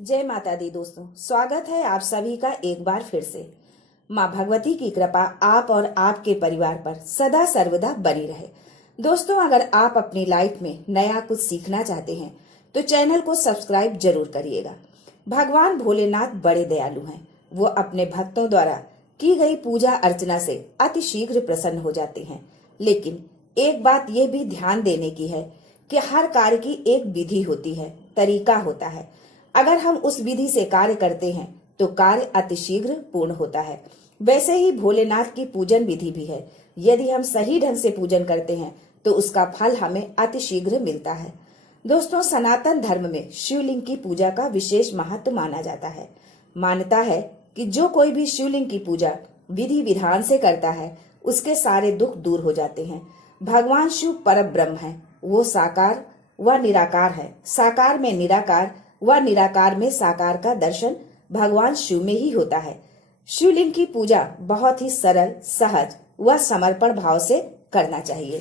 जय माता दी दोस्तों, स्वागत है आप सभी का एक बार फिर से। माँ भगवती की कृपा आप और आपके परिवार पर सदा सर्वदा बनी रहे। दोस्तों, अगर आप अपनी लाइफ में नया कुछ सीखना चाहते हैं तो चैनल को सब्सक्राइब जरूर करिएगा। भगवान भोलेनाथ बड़े दयालु हैं। वो अपने भक्तों द्वारा की गई पूजा अर्चना से अति शीघ्र प्रसन्न हो जाते हैं। लेकिन एक बात ये भी ध्यान देने की है कि हर कार्य की एक विधि होती है, तरीका होता है। अगर हम उस विधि से कार्य करते हैं तो कार्य अतिशीघ्र पूर्ण होता है। वैसे ही भोलेनाथ की पूजन विधि भी है। यदि हम सही ढंग से पूजन करते हैं तो उसका फल हमें अतिशीघ्र मिलता है। दोस्तों, सनातन धर्म में शिवलिंग की पूजा का विशेष महत्व माना जाता है। मान्यता है कि जो कोई भी शिवलिंग की पूजा विधि विधान से करता है उसके सारे दुख दूर हो जाते हैं। भगवान शिव परब्रह्म है। वो साकार व निराकार है। साकार में निराकार व निराकार में साकार का दर्शन भगवान शिव में ही होता है। शिवलिंग की पूजा बहुत ही सरल, सहज व समर्पण भाव से करना चाहिए।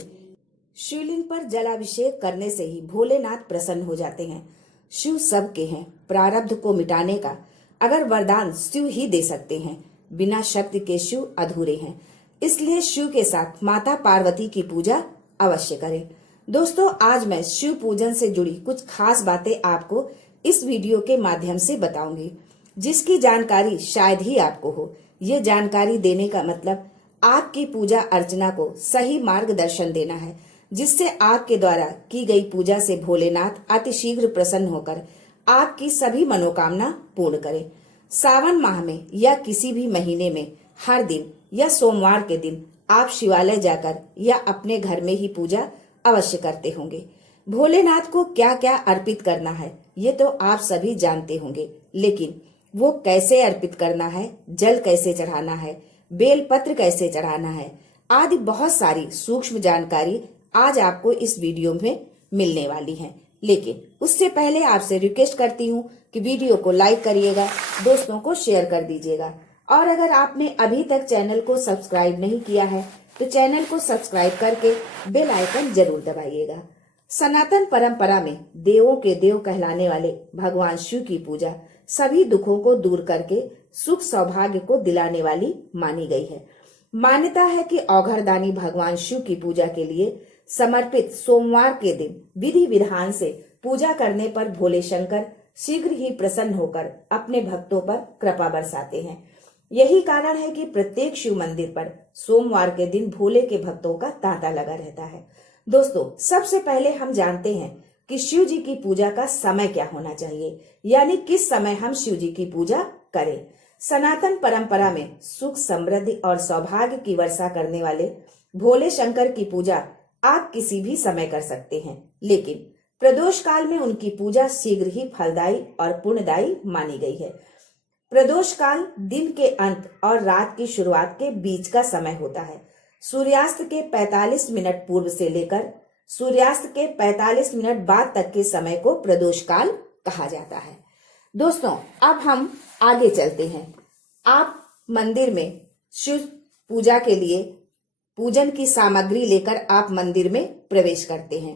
शिवलिंग पर जलाभिषेक करने से ही भोलेनाथ प्रसन्न हो जाते हैं। शिव सबके हैं। प्रारब्ध को मिटाने का अगर वरदान शिव ही दे सकते हैं। बिना शक्ति के शिव अधूरे हैं। इसलिए शिव के साथ माता पार्वती की पूजा अवश्य करें। दोस्तों, आज मैं शिव पूजन से जुड़ी कुछ खास बातें आपको इस वीडियो के माध्यम से बताऊंगी, जिसकी जानकारी शायद ही आपको हो। ये जानकारी देने का मतलब आपकी पूजा अर्चना को सही मार्गदर्शन देना है, जिससे आपके द्वारा की गई पूजा से भोलेनाथ अतिशीघ्र प्रसन्न होकर आपकी सभी मनोकामना पूर्ण करें। सावन माह में या किसी भी महीने में हर दिन या सोमवार के दिन आप शिवालय जाकर या अपने घर में ही पूजा अवश्य करते होंगे। भोलेनाथ को क्या क्या अर्पित करना है ये तो आप सभी जानते होंगे, लेकिन वो कैसे अर्पित करना है, जल कैसे चढ़ाना है, बेल पत्र कैसे चढ़ाना है आदि बहुत सारी सूक्ष्म जानकारी आज आपको इस वीडियो में मिलने वाली है। लेकिन उससे पहले आपसे रिक्वेस्ट करती हूँ कि वीडियो को लाइक करिएगा, दोस्तों को शेयर कर दीजिएगा, और अगर आपने अभी तक चैनल को सब्सक्राइब नहीं किया है तो चैनल को सब्सक्राइब करके बेल आइकन जरूर दबाइएगा। सनातन परंपरा में देवों के देव कहलाने वाले भगवान शिव की पूजा सभी दुखों को दूर करके सुख सौभाग्य को दिलाने वाली मानी गई है। मान्यता है कि औघड़दानी भगवान शिव की पूजा के लिए समर्पित सोमवार के दिन विधि विधान से पूजा करने पर भोले शंकर शीघ्र ही प्रसन्न होकर अपने भक्तों पर कृपा बरसाते हैं। यही कारण है कि प्रत्येक शिव मंदिर पर सोमवार के दिन भोले के भक्तों का तांता लगा रहता है। दोस्तों, सबसे पहले हम जानते हैं कि शिव जी की पूजा का समय क्या होना चाहिए, यानी किस समय हम शिव जी की पूजा करें। सनातन परंपरा में सुख, समृद्धि और सौभाग्य की वर्षा करने वाले भोले शंकर की पूजा आप किसी भी समय कर सकते हैं, लेकिन प्रदोष काल में उनकी पूजा शीघ्र ही फलदायी और पुण्यदायी मानी गई है। प्रदोष काल दिन के अंत और रात की शुरुआत के बीच का समय होता है। सूर्यास्त के 45 मिनट पूर्व से लेकर सूर्यास्त के 45 मिनट बाद तक के समय को प्रदोष काल कहा जाता है। दोस्तों, अब हम आगे चलते हैं। आप मंदिर में शिव पूजा के लिए पूजन की सामग्री लेकर आप मंदिर में प्रवेश करते हैं।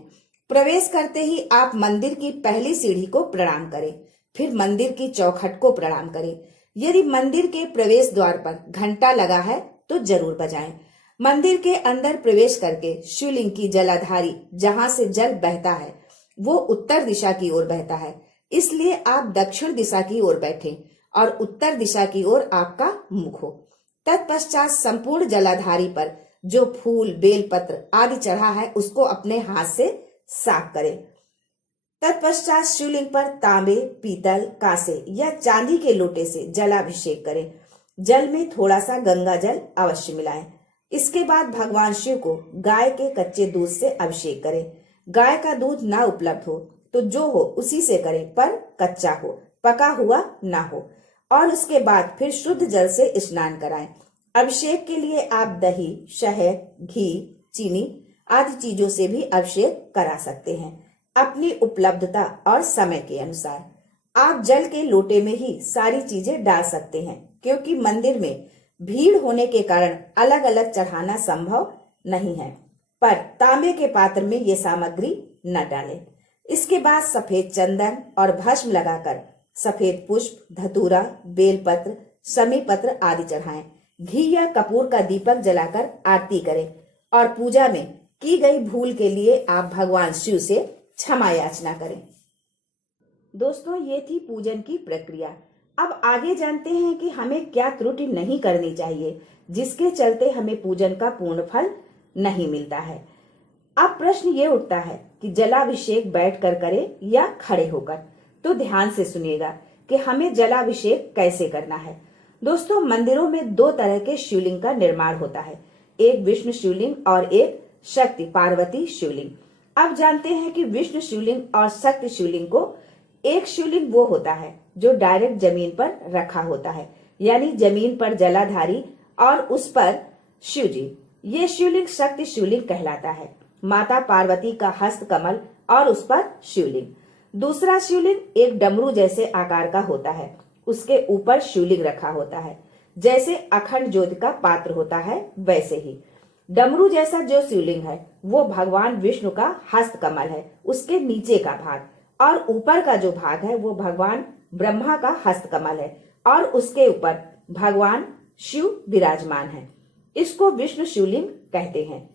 प्रवेश करते ही आप मंदिर की पहली सीढ़ी को प्रणाम करें, फिर मंदिर की चौखट को प्रणाम करें। यदि मंदिर के प्रवेश द्वार पर घंटा लगा है तो जरूर बजाएं। मंदिर के अंदर प्रवेश करके शिवलिंग की जलाधारी जहां से जल बहता है वो उत्तर दिशा की ओर बहता है, इसलिए आप दक्षिण दिशा की ओर बैठें और उत्तर दिशा की ओर आपका मुख हो। तत्पश्चात संपूर्ण जलाधारी पर जो फूल, बेलपत्र आदि चढ़ा है उसको अपने हाथ से साफ करें। तत्पश्चात शिवलिंग पर तांबे, पीतल, कांसे या चांदी के लोटे से जलाभिषेक करें। जल में थोड़ा सा गंगा जल अवश्य मिलाएं। इसके बाद भगवान शिव को गाय के कच्चे दूध से अभिषेक करें। गाय का दूध ना उपलब्ध हो तो जो हो उसी से करें, पर कच्चा हो, पका हुआ ना हो। और उसके बाद फिर शुद्ध जल से स्नान कराएं। अभिषेक के लिए आप दही, शहद, घी, चीनी आदि चीजों से भी अभिषेक करा सकते हैं, अपनी उपलब्धता और समय के अनुसार। आप जल के लोटे में ही सारी चीजें डाल सकते हैं, क्योंकि मंदिर में भीड़ होने के कारण अलग अलग चढ़ाना संभव नहीं है। पर तांबे के पात्र में ये सामग्री न डालें। इसके बाद सफेद चंदन और भस्म लगाकर सफेद पुष्प, धतूरा, बेलपत्र, समी पत्र आदि चढ़ाएं। घी या कपूर का दीपक जलाकर आरती करें और पूजा में की गई भूल के लिए आप भगवान शिव से क्षमा याचना करें। दोस्तों, ये थी पूजन की प्रक्रिया। अब आगे जानते हैं कि हमें क्या त्रुटि नहीं करनी चाहिए जिसके चलते हमें पूजन का पूर्ण फल नहीं मिलता है। अब प्रश्न ये उठता है कि जलाभिषेक बैठकर करें या खड़े होकर। तो ध्यान से सुनिएगा कि हमें जलाभिषेक कैसे करना है। दोस्तों, मंदिरों में दो तरह के शिवलिंग का निर्माण होता है, एक विष्णु शिवलिंग और एक शक्ति पार्वती शिवलिंग। अब जानते हैं कि विष्णु शिवलिंग और शक्ति शिवलिंग को एक शिवलिंग वो होता है जो डायरेक्ट जमीन पर रखा होता है, यानी जमीन पर जलाधारी और उस पर शिव जी। ये शिवलिंग शक्ति शिवलिंग कहलाता है। माता पार्वती का हस्त कमल और उस पर शिवलिंग। दूसरा शिवलिंग एक डमरू जैसे आकार का होता है, उसके ऊपर शिवलिंग रखा होता है। जैसे अखंड ज्योति का पात्र होता है वैसे ही डमरू जैसा जो शिवलिंग है वो भगवान विष्णु का हस्त कमल है, उसके नीचे का भाग, और ऊपर का जो भाग है वो भगवान ब्रह्मा का हस्त कमल है और उसके ऊपर भगवान शिव विराजमान है। इसको विष्णु शिवलिंग कहते हैं।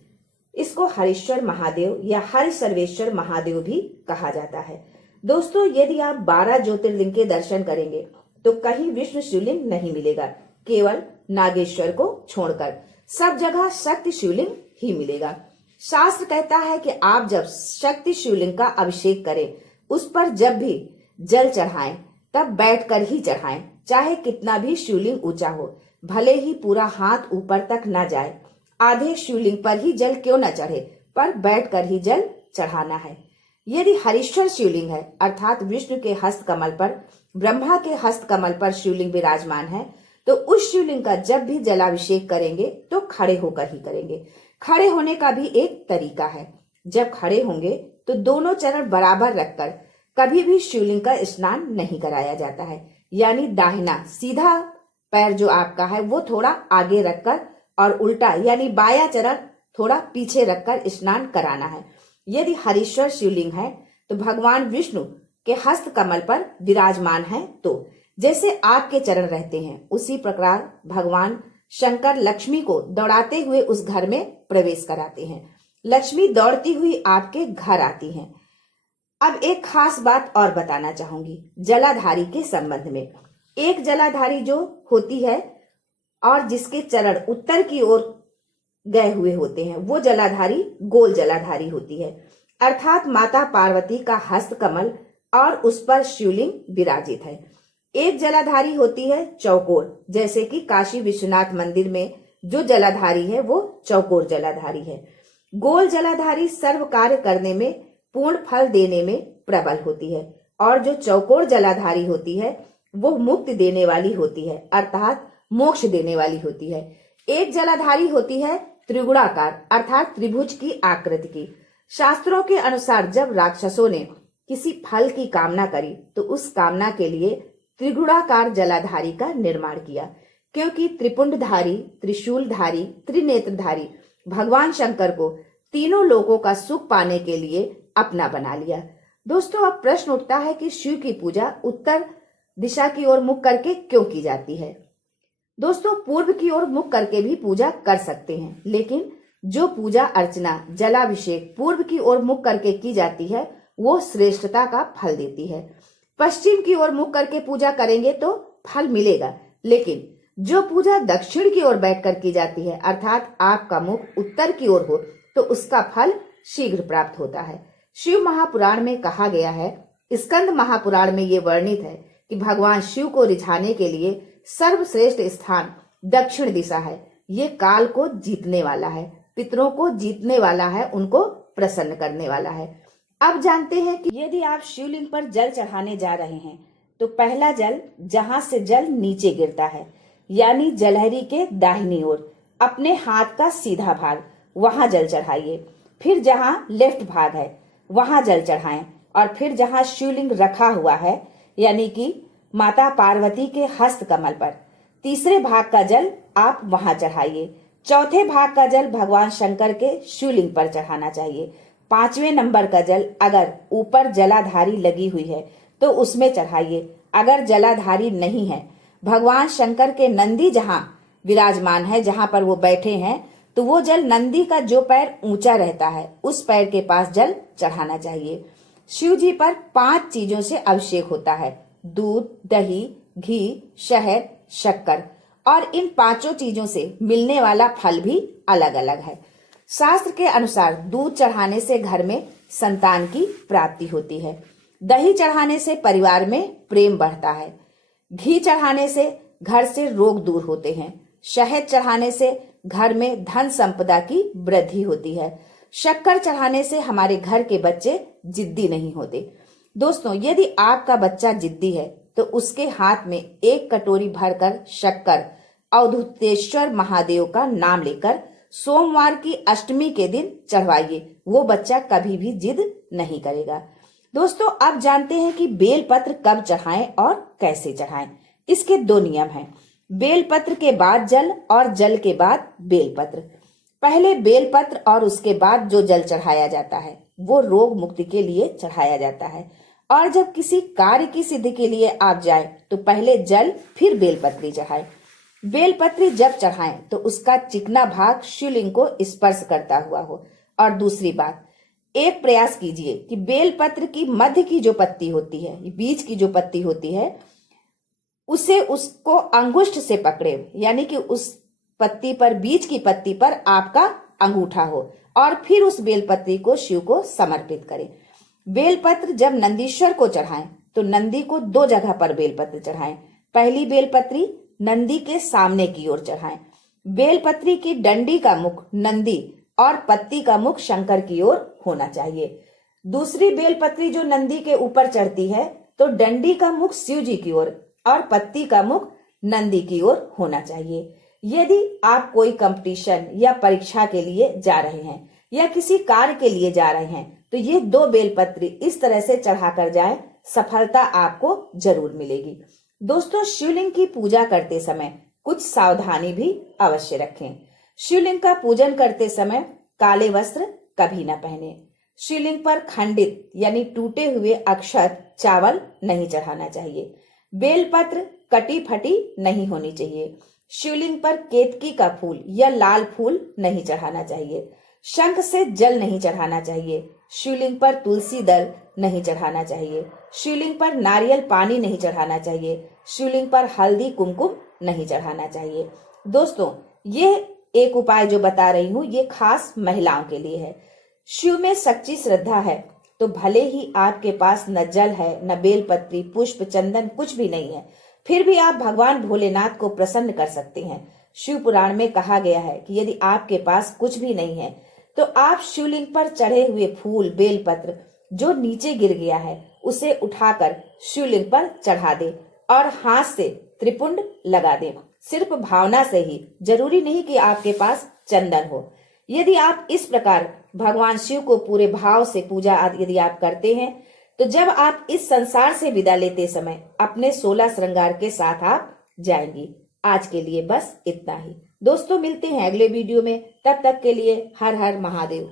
इसको हरीश्वर महादेव या हरि सर्वेश्वर महादेव भी कहा जाता है। दोस्तों, यदि आप 12 ज्योतिर्लिंग के दर्शन करेंगे तो कहीं विष्णु शिवलिंग नहीं मिलेगा, केवल नागेश्वर को छोड़कर सब जगह शक्ति शिवलिंग ही मिलेगा। शास्त्र कहता है कि आप जब शक्ति शिवलिंग का अभिषेक करें, उस पर जब भी जल चढ़ाएं तब बैठकर ही चढ़ाएं, चाहे कितना भी शिवलिंग ऊंचा हो, भले ही पूरा हाथ ऊपर तक न जाए। आधे शिवलिंग पर ही जल क्यों न चढ़े, पर बैठकर ही जल चढ़ाना है। यदि हरीश्वर शिवलिंग है, अर्थात विष्णु के हस्त कमल पर, ब्रह्मा के हस्त कमल पर शिवलिंग विराजमान है, तो उस शिवलिंग का जब भी जलाभिषेक करेंगे तो खड़े होकर ही करेंगे। खड़े होने का भी एक तरीका है। जब खड़े होंगे तो दोनों चरण बराबर रखकर कभी भी शिवलिंग का स्नान नहीं कराया जाता है, यानी दाहिना सीधा पैर जो आपका है वो थोड़ा आगे रखकर और उल्टा यानी बाया चरण थोड़ा पीछे रखकर स्नान कराना है। यदि हरीश्वर शिवलिंग है तो भगवान विष्णु के हस्त कमल पर विराजमान है, तो जैसे आपके चरण रहते हैं उसी प्रकार भगवान शंकर लक्ष्मी को दौड़ाते हुए उस घर में प्रवेश कराते हैं। लक्ष्मी दौड़ती हुई आपके घर आती हैं। अब एक खास बात और बताना चाहूंगी जलाधारी के संबंध में। एक जलाधारी जो होती है और जिसके चरण उत्तर की ओर गए हुए होते हैं वो जलाधारी गोल जलाधारी होती है, अर्थात माता पार्वती का हस्त कमल और उस पर शिवलिंग विराजित है। एक जलाधारी होती है चौकोर, जैसे कि काशी विश्वनाथ मंदिर में जो जलाधारी है वो चौकोर जलाधारी है। गोल जलाधारी सर्व कार्य करने में, पूर्ण फल देने में प्रबल होती है, और जो चौकोर जलाधारी होती है वो मुक्ति देने वाली होती है, अर्थात मोक्ष देने वाली होती है। एक जलाधारी होती है त्रिगुणाकार, अर्थात त्रिभुज की आकृति की। शास्त्रों के अनुसार जब राक्षसों ने किसी फल की कामना करी तो उस कामना के लिए त्रिगुणाकार जलाधारी का निर्माण किया, क्योंकि त्रिपुंडधारी, त्रिशूलधारी, त्रिनेत्रधारी भगवान शंकर को तीनों लोकों का सुख पाने के लिए अपना बना लिया। दोस्तों, अब प्रश्न उठता है कि शिव की पूजा उत्तर दिशा की ओर मुख करके क्यों की जाती है। दोस्तों, पूर्व की ओर मुख करके भी पूजा कर सकते हैं, लेकिन जो पूजा अर्चना जलाभिषेक पूर्व की ओर मुख करके की जाती है वो श्रेष्ठता का फल देती है। पश्चिम की ओर मुख करके पूजा करेंगे तो फल मिलेगा, लेकिन जो पूजा दक्षिण की ओर बैठकर की जाती है, अर्थात आपका मुख उत्तर की ओर हो, तो उसका फल शीघ्र प्राप्त होता है। शिव महापुराण में कहा गया है, स्कंद महापुराण में ये वर्णित है कि भगवान शिव को रिझाने के लिए सर्वश्रेष्ठ स्थान दक्षिण दिशा है। ये काल को जीतने वाला है, पितरों को जीतने वाला है, उनको प्रसन्न करने वाला है। अब जानते हैं कि यदि आप शिवलिंग पर जल चढ़ाने जा रहे हैं तो पहला जल जहां से जल नीचे गिरता है, यानी जलहरी के दाहिनी ओर अपने हाथ का सीधा भाग, वहां जल चढ़ाइए। फिर जहां लेफ्ट भाग है वहां जल चढ़ाएं, और फिर जहां शिवलिंग रखा हुआ है यानी कि माता पार्वती के हस्त कमल पर तीसरे भाग का जल आप वहां चढ़ाइए। चौथे भाग का जल भगवान शंकर के शिवलिंग पर चढ़ाना चाहिए। पांचवें नंबर का जल अगर ऊपर जलाधारी लगी हुई है तो उसमें चढ़ाइए। अगर जलाधारी नहीं है, भगवान शंकर के नंदी जहाँ विराजमान है, जहाँ पर वो बैठे हैं, तो वो जल नंदी का जो पैर ऊंचा रहता है उस पैर के पास जल चढ़ाना चाहिए। शिव जी पर 5 चीजों से अभिषेक होता है, दूध, दही, घी, शहद, शक्कर, और इन 5 चीजों से मिलने वाला फल भी अलग अलग है। शास्त्र के अनुसार दूध चढ़ाने से घर में संतान की प्राप्ति होती है, दही चढ़ाने से परिवार में प्रेम बढ़ता है, घी चढ़ाने से घर से रोग दूर होते हैं, शहद चढ़ाने से घर में धन संपदा की वृद्धि होती है, शक्कर चढ़ाने से हमारे घर के बच्चे जिद्दी नहीं होते। दोस्तों, यदि आपका बच्चा जिद्दी है तो उसके हाथ में 1 कटोरी भरकर शक्कर अवधूतेश्वर महादेव का नाम लेकर सोमवार की अष्टमी के दिन चढ़वाइए। वो बच्चा कभी भी जिद नहीं करेगा। दोस्तों, अब जानते हैं कि बेलपत्र कब चढ़ाएं और कैसे चढ़ाएं। इसके 2 नियम हैं, बेलपत्र के बाद जल और जल के बाद बेलपत्र। पहले बेलपत्र और उसके बाद जो जल चढ़ाया जाता है वो रोग मुक्ति के लिए चढ़ाया जाता है, और जब किसी कार्य की सिद्धि के लिए आप जाएं तो पहले जल फिर बेलपत्री चढ़ाएं। बेलपत्री जब चढ़ाएं तो उसका चिकना भाग शिवलिंग को स्पर्श करता हुआ हो। और दूसरी बात, एक प्रयास कीजिए कि बेलपत्र की मध्य की जो पत्ती होती है, बीच की जो पत्ती होती है, उसको अंगुष्ठ से पकड़े, यानी कि उस पत्ती पर, बीच की पत्ती पर आपका अंगूठा हो, और फिर उस बेलपत्री को शिव को समर्पित करें। बेलपत्र जब नंदीश्वर को चढ़ाएं तो नंदी को 2 जगह पर बेलपत्र चढ़ाएं। पहली बेलपत्री नंदी के सामने की ओर चढ़ाएं। बेलपत्री की डंडी का मुख नंदी और पत्ती का मुख शंकर की ओर होना चाहिए। दूसरी बेलपत्री जो नंदी के ऊपर चढ़ती है तो डंडी का मुख शिव जी की ओर और पत्ती का मुख नंदी की ओर होना चाहिए। यदि आप कोई कंपटीशन या परीक्षा के लिए जा रहे हैं या किसी कार्य के लिए जा रहे हैं तो ये 2 बेलपत्री इस तरह से चढ़ाकर जाएं, सफलता आपको जरूर मिलेगी। दोस्तों, शिवलिंग की पूजा करते समय कुछ सावधानी भी अवश्य रखें। शिवलिंग का पूजन करते समय काले वस्त्र कभी न पहने। शिवलिंग पर खंडित यानी टूटे हुए अक्षत, चावल नहीं चढ़ाना चाहिए। बेलपत्र कटी फटी नहीं होनी चाहिए। शिवलिंग पर केतकी का फूल या लाल फूल नहीं चढ़ाना चाहिए। शंख से जल नहीं चढ़ाना चाहिए। शिवलिंग पर तुलसी दल नहीं चढ़ाना चाहिए। शिवलिंग पर नारियल पानी नहीं चढ़ाना चाहिए। शिवलिंग पर हल्दी कुमकुम नहीं चढ़ाना चाहिए। दोस्तों, ये एक उपाय जो बता रही हूँ ये खास महिलाओं के लिए है। शिव में सच्ची श्रद्धा है तो भले ही आपके पास न जल है, न बेलपत्री, पुष्प, चंदन कुछ भी नहीं है, फिर भी आप भगवान भोलेनाथ को प्रसन्न कर सकते हैं। शिव पुराण में कहा गया है कि यदि आपके पास कुछ भी नहीं है तो आप शिवलिंग पर चढ़े हुए फूल, बेलपत्र जो नीचे गिर गया है उसे उठाकर शिवलिंग पर चढ़ा दे और हाथ से त्रिपुंड लगा दे। सिर्फ भावना से ही, जरूरी नहीं कि आपके पास चंदन हो। यदि आप इस प्रकार भगवान शिव को पूरे भाव से पूजा यदि आप करते हैं तो जब आप इस संसार से विदा लेते समय अपने 16 श्रृंगार के साथ आप जाएंगी। आज के लिए बस इतना ही। दोस्तों, मिलते हैं अगले वीडियो में। तब तक के लिए हर हर महादेव।